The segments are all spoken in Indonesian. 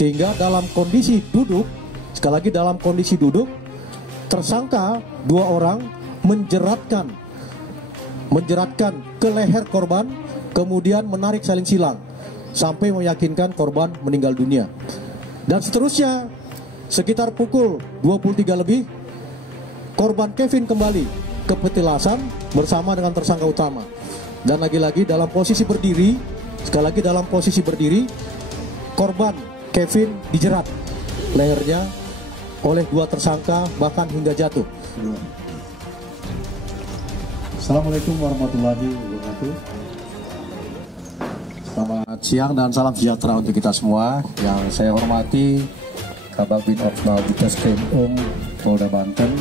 Sehingga dalam kondisi duduk, sekali lagi dalam kondisi duduk, tersangka dua orang menjeratkan ke leher korban, kemudian menarik salin silang sampai meyakinkan korban meninggal dunia. Dan seterusnya, sekitar pukul 23 lebih, korban Kevin kembali ke petilasan bersama dengan tersangka utama. Dan lagi-lagi dalam posisi berdiri, sekali lagi dalam posisi berdiri, korban Kevin dijerat lehernya oleh dua tersangka bahkan hingga jatuh. Assalamualaikum warahmatullahi wabarakatuh. Selamat siang dan salam sejahtera untuk kita semua. Yang saya hormati Kababin Opsnal Ditreskrim Polda Banten,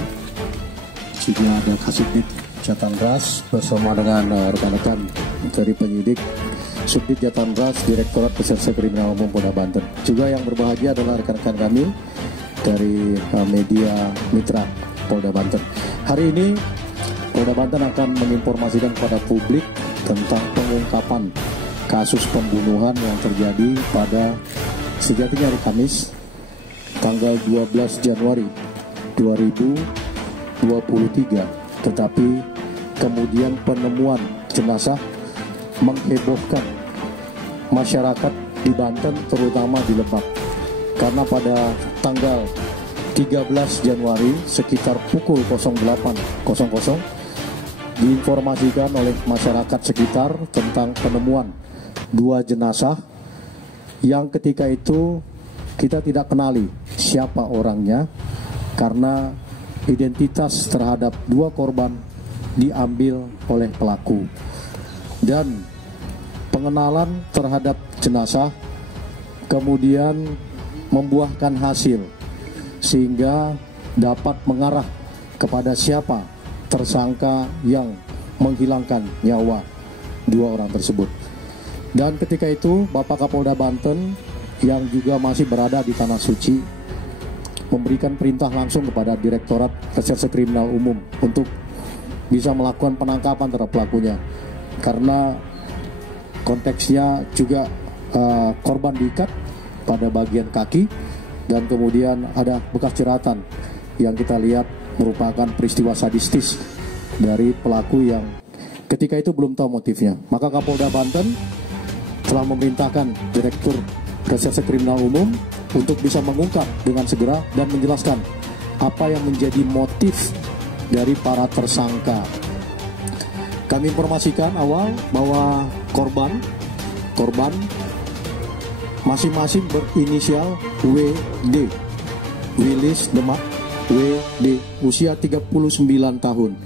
juga ada Kasubdit Jatandras bersama dengan rekan-rekan dari penyidik Subdit Jatandras Direktorat Reserse Kriminal Umum Polda Banten. Juga yang berbahagia adalah rekan-rekan kami dari media mitra Polda Banten. Hari ini Polda Banten akan menginformasikan kepada publik tentang pengungkapan kasus pembunuhan yang terjadi pada sejatinya hari Kamis tanggal 12 Januari 2023, tetapi kemudian penemuan jenazah menghebohkan masyarakat di Banten, terutama di Lebak, karena pada tanggal 13 Januari sekitar pukul 08.00 diinformasikan oleh masyarakat sekitar tentang penemuan dua jenazah yang ketika itu kita tidak kenali siapa orangnya, karena identitas terhadap dua korban diambil oleh pelaku. Dan pengenalan terhadap jenazah kemudian membuahkan hasil sehingga dapat mengarah kepada siapa tersangka yang menghilangkan nyawa dua orang tersebut. Dan ketika itu Bapak Kapolda Banten yang juga masih berada di Tanah Suci memberikan perintah langsung kepada Direktorat Reserse Kriminal Umum untuk bisa melakukan penangkapan terhadap pelakunya, karena konteksnya juga korban diikat pada bagian kaki dan kemudian ada bekas jeratan yang kita lihat merupakan peristiwa sadistis dari pelaku yang ketika itu belum tahu motifnya. Maka Kapolda Banten telah memerintahkan Direktur Reserse Kriminal Umum untuk bisa mengungkap dengan segera dan menjelaskan apa yang menjadi motif dari para tersangka. Kami informasikan awal bahwa korban masing-masing berinisial WD, Willis Demak WD, usia 39 tahun,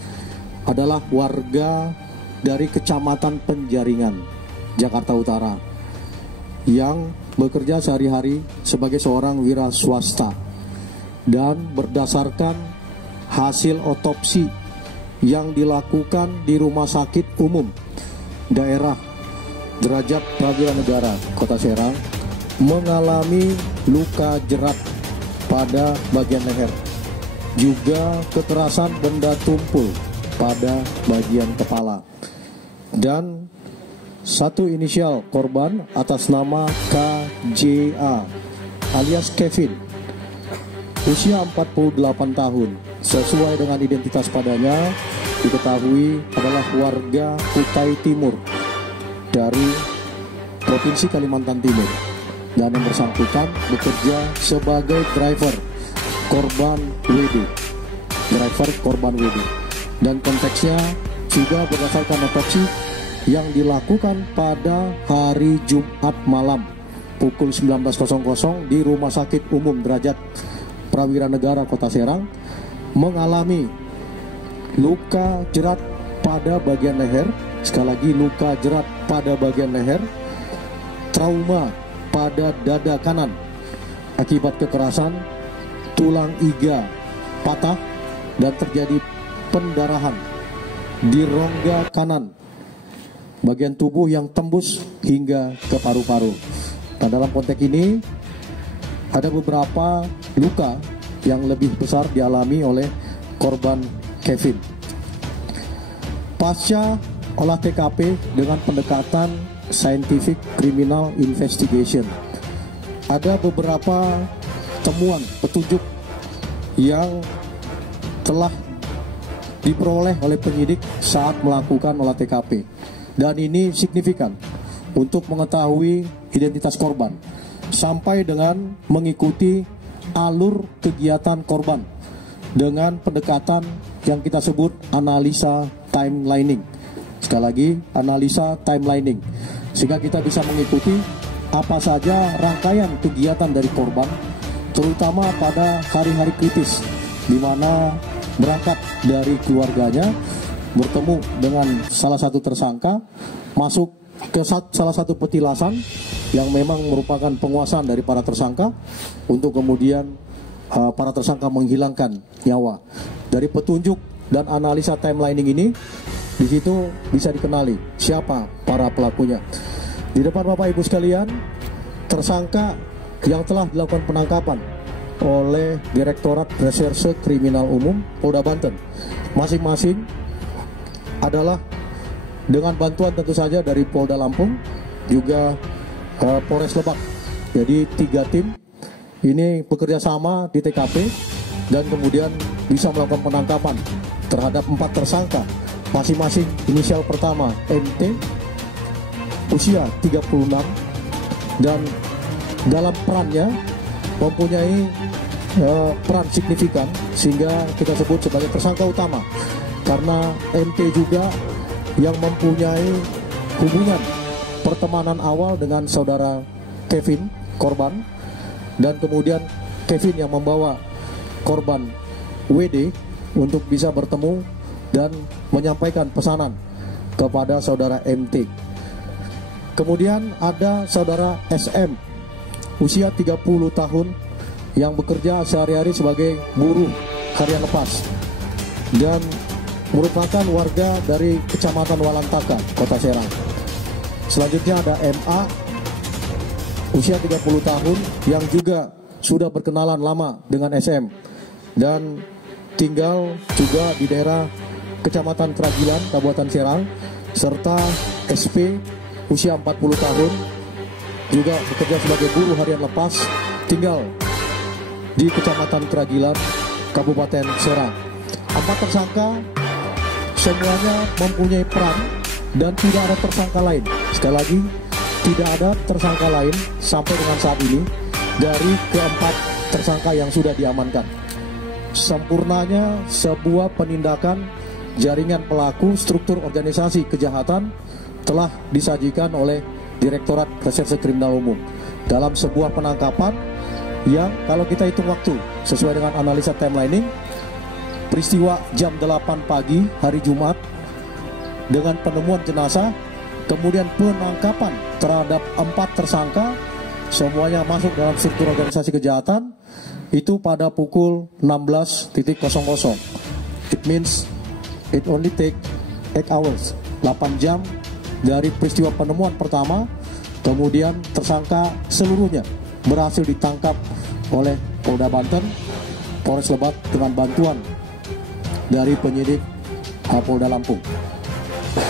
adalah warga dari Kecamatan Penjaringan, Jakarta Utara, yang bekerja sehari-hari sebagai seorang wira swasta. Dan berdasarkan hasil otopsi yang dilakukan di Rumah Sakit Umum Daerah Derajat Peradilan Negara Kota Serang, mengalami luka jerat pada bagian leher, juga kekerasan benda tumpul pada bagian kepala. Dan satu inisial korban atas nama KJA alias Kevin, usia 48 tahun, sesuai dengan identitas padanya diketahui adalah warga Kutai Timur dari Provinsi Kalimantan Timur, dan yang bersangkutan bekerja sebagai driver korban WD, dan konteksnya juga berdasarkan otopsi yang dilakukan pada hari Jumat malam pukul 19.00 di Rumah Sakit Umum Derajat Prawira Negara Kota Serang mengalami luka jerat pada bagian leher, sekali lagi luka jerat pada bagian leher, trauma pada dada kanan akibat kekerasan, tulang iga patah dan terjadi pendarahan di rongga kanan bagian tubuh yang tembus hingga ke paru-paru. Nah, dalam konteks ini ada beberapa luka yang lebih besar dialami oleh korban Kevin. Pasca olah TKP dengan pendekatan scientific criminal investigation, ada beberapa temuan petunjuk yang telah diperoleh oleh penyidik saat melakukan olah TKP, dan ini signifikan untuk mengetahui identitas korban sampai dengan mengikuti alur kegiatan korban dengan pendekatan yang kita sebut analisa timelining. Sekali lagi, analisa timelining, sehingga kita bisa mengikuti apa saja rangkaian kegiatan dari korban, terutama pada hari-hari kritis di mana berangkat dari keluarganya, bertemu dengan salah satu tersangka, masuk ke salah satu petilasan yang memang merupakan penguasaan dari para tersangka, untuk kemudian para tersangka menghilangkan nyawa. Dari petunjuk dan analisa timelining ini, di situ bisa dikenali siapa para pelakunya. Di depan Bapak Ibu sekalian, tersangka yang telah dilakukan penangkapan oleh Direktorat Reserse Kriminal Umum Polda Banten masing-masing adalah dengan bantuan tentu saja dari Polda Lampung, juga Polres Lebak. Jadi 3 tim ini bekerja sama di TKP dan kemudian bisa melakukan penangkapan terhadap 4 tersangka, masing-masing inisial pertama MT, usia 36, dan dalam perannya mempunyai peran signifikan sehingga kita sebut sebagai tersangka utama, karena MT juga yang mempunyai hubungan pertemanan awal dengan saudara Kevin, korban, dan kemudian Kevin yang membawa korban WD untuk bisa bertemu dan menyampaikan pesanan kepada saudara MT. Kemudian ada saudara SM, usia 30 tahun, yang bekerja sehari-hari sebagai buruh harian lepas dan merupakan warga dari Kecamatan Walantaka, Kota Serang. Selanjutnya ada MA, usia 30 tahun, yang juga sudah berkenalan lama dengan SM dan tinggal juga di daerah Kecamatan Keragilan, Kabupaten Serang, serta SP, usia 40 tahun, juga bekerja sebagai buruh harian lepas, tinggal di Kecamatan Keragilan, Kabupaten Serang. 4 tersangka semuanya mempunyai peran dan tidak ada tersangka lain. Sekali lagi, tidak ada tersangka lain sampai dengan saat ini dari keempat tersangka yang sudah diamankan. Sempurnanya sebuah penindakan jaringan pelaku struktur organisasi kejahatan telah disajikan oleh Direktorat Reserse Kriminal Umum dalam sebuah penangkapan yang kalau kita hitung waktu sesuai dengan analisa timelining, peristiwa jam 8 pagi hari Jumat dengan penemuan jenazah, kemudian penangkapan terhadap 4 tersangka, semuanya masuk dalam struktur organisasi kejahatan, itu pada pukul 16.00. It means it only take 8 hours, 8 jam dari peristiwa penemuan pertama, kemudian tersangka seluruhnya berhasil ditangkap oleh Polda Banten, Polres Lebak dengan bantuan dari penyidik Polda Lampung.